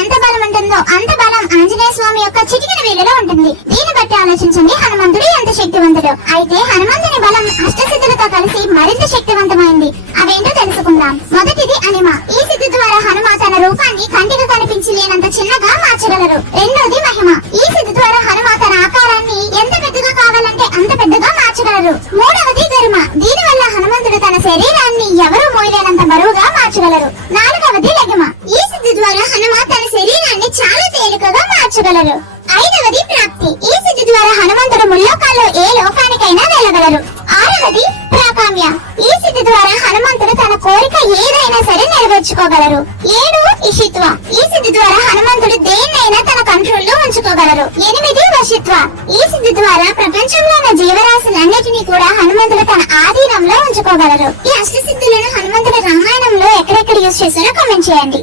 ఎంత బలం ఉంటుందో అంత బలం ఆంజనేయ స్వామి యొక్క చిటికెన వేలులో ఉంటుంది. దీన్ని బట్టి ఆలోచించండి హనుమంతుడు ఎంత శక్తివంతుడు. అయితే హనుమంతుని బలం అష్టసిద్ధులతో కలిసి మరింత శక్తివంతమైంది. అవేంటో తెలుసుకుందాం. మొదటిది అనిమ. ఈ సిద్ధి ద్వారా హనుమ తన రూపాన్ని కంటికి కనిపించి లేనంత చిన్నగా మార్చగలరు. రెండోది మహిమ. ఈ సిద్ధి ద్వారా హనుమ తన ఆకారాన్ని ఎంత పెద్దగా కావాలంటే అంత పెద్దగా మార్చగలరు. మూడవది గరిమ. దీని వల్ల హనుమంతుడు తన శరీరాన్ని ఎవరూ మోయలేనంత బరువుగా మార్చగలరు. నాలుగవది లగిమ. ఈ సిద్ధి ద్వారా హనుమ తన శరీరాన్ని చాలా తేలికగా మార్చగలరు. ఐదవది ప్రాప్తి. ఈ సిద్ధి ద్వారా హనుమంతుడు ముల్లోకాల్లో ఏ లోకానికైనా వెళ్ళగలరు. ఆరవది ప్రాకామ్య. ఈ సిద్ధి ద్వారా హనుమంతుడు తన కోరిక ఏదైనా సరే నెరవేర్చుకోగలరు. ఏడు ఇషిత్వ. ఈ సిద్ధి ద్వారా హనుమంతుడు దేన్నైనా తన కంట్రోల్లో ఉంచుకోగలరు. ఎనిమిది వశిత్వ. ఈ సిద్ధి ద్వారా ప్రపంచంలో ఉన్న జీవరాశులన్నిటినీ కూడా హనుమంతుడు తన ఆధీనంలో ఉంచుకోగలరు. ఈ అష్టసిద్ధులను హనుమంతుడు రామాయణంలో ఎక్కడెక్కడ యూజ్ చేశారో కామెంట్ చేయండి.